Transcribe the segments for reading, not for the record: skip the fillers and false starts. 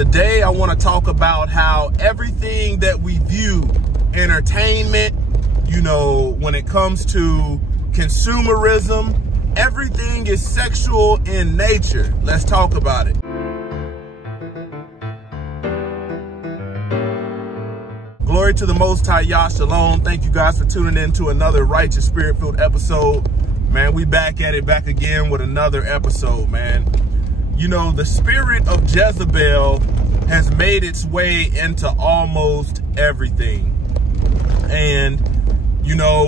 Today, I want to talk about how everything that we view, entertainment, when it comes to consumerism, everything is sexual in nature. Let's talk about it. Glory to the Most High, Yah Shalom. Thank you guys for tuning in to another Righteous Spirit-filled episode. Man, we back at it, back again with another episode, man. The spirit of Jezebel has made its way into almost everything. And,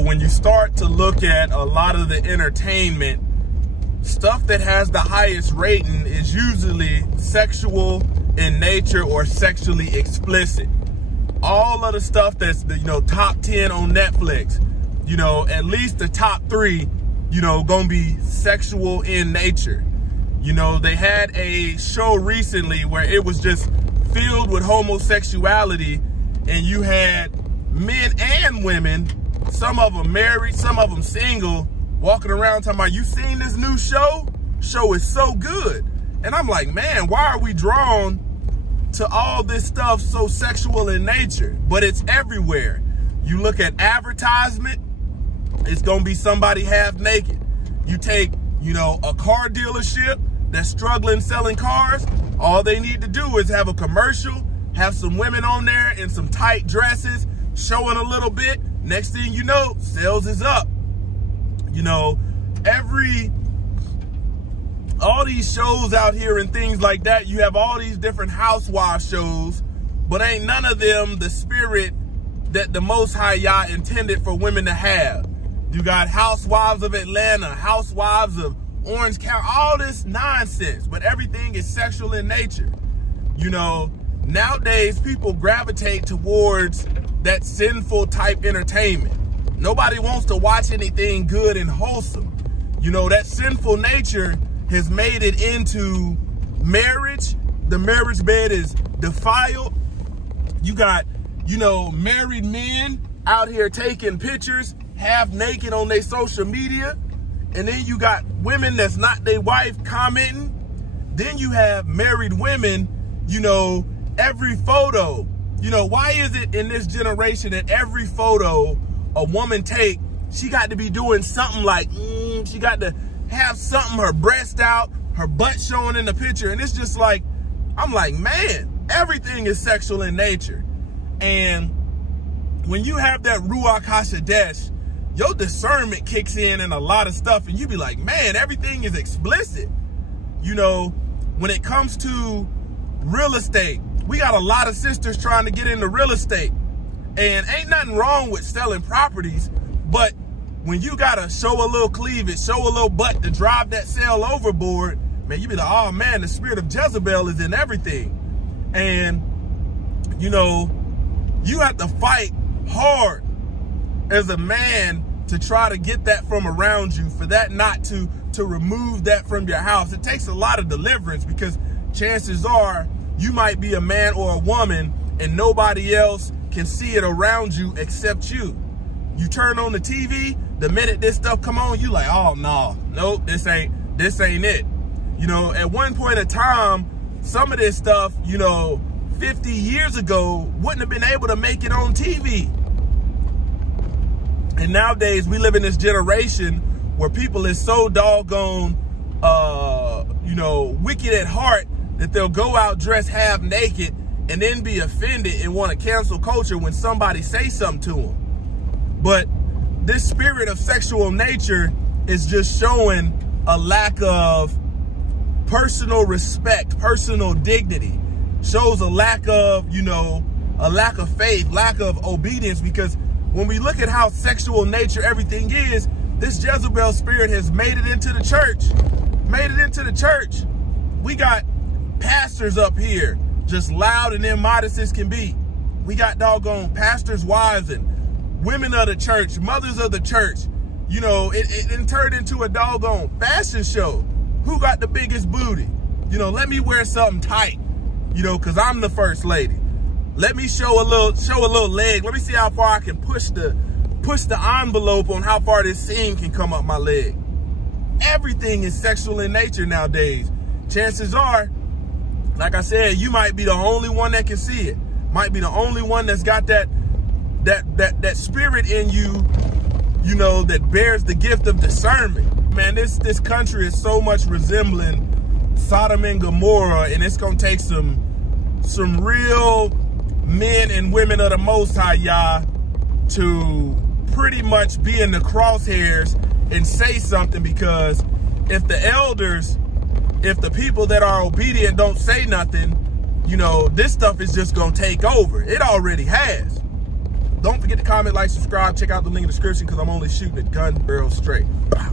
when you start to look at a lot of the entertainment, stuff that has the highest rating is usually sexual in nature or sexually explicit. All of the stuff that's the, top 10 on Netflix, at least the top 3, gonna be sexual in nature. They had a show recently where it was just filled with homosexuality, and you had men and women, some of them married, some of them single, walking around talking about, you seen this new show? Show is so good. And I'm like, man, why are we drawn to all this stuff so sexual in nature? But it's everywhere. You look at advertisement, it's gonna be somebody half naked. You take, a car dealership that's struggling selling cars, all they need to do is have a commercial, have some women on there in some tight dresses, showing a little bit. Next thing you know, sales is up. All these shows out here and things like that, you have all these different housewife shows, but ain't none of them the spirit that the Most High Yah intended for women to have. You got Housewives of Atlanta, Housewives of Orange County, all this nonsense, but everything is sexual in nature. Nowadays people gravitate towards that sinful type entertainment. Nobody wants to watch anything good and wholesome. That sinful nature has made it into marriage. The marriage bed is defiled. You got, married men out here taking pictures half naked on their social media. And then you got women that's not their wife commenting. Then you have married women, every photo. Why is it in this generation that every photo a woman take, she got to be doing something like, she got to have something, her breast out, her butt showing in the picture. And it's just like, I'm like, man, everything is sexual in nature. And when you have that Ruach HaShadesh, your discernment kicks in a lot of stuff, and you be like, man, everything is explicit. When it comes to real estate, we got a lot of sisters trying to get into real estate, and ain't nothing wrong with selling properties, but when you gotta show a little cleavage, show a little butt to drive that sale overboard, man, you be like, oh man, the spirit of Jezebel is in everything. And you have to fight hard as a man to try to get that from around you, for that not to remove that from your house. It takes a lot of deliverance, because chances are you might be a man or a woman and nobody else can see it around you except you. You turn on the TV, the minute this stuff come on, you like, oh no, nope, this ain't it. At one point in time, some of this stuff, 50 years ago wouldn't have been able to make it on TV. And nowadays we live in this generation where people is so doggone, wicked at heart that they'll go out dressed half naked and then be offended and want to cancel culture when somebody say something to them. But this spirit of sexual nature is just showing a lack of personal respect, personal dignity, shows a lack of, a lack of faith, lack of obedience, because when we look at how sexual nature everything is, this Jezebel spirit has made it into the church. We got pastors up here just loud and immodest as can be. We got doggone pastors' wives and women of the church, mothers of the church. It turned into a doggone fashion show. Who got the biggest booty? Let me wear something tight, because I'm the first lady. Let me show a little leg. Let me see how far I can push the envelope on how far this seam can come up my leg. Everything is sexual in nature nowadays. Chances are, Like I said, you might be the only one that can see it. Might be the only one that's got that spirit in you, you know, that bears the gift of discernment. Man, this country is so much resembling Sodom and Gomorrah, and it's gonna take some real men and women of the Most High Yah to pretty much be in the crosshairs and say something, because if the elders, if the people that are obedient don't say nothing, you know, this stuff is just gonna take over. It already has. Don't forget to comment, like, subscribe, check out the link in the description, because I'm only shooting at gun barrel straight. Bow.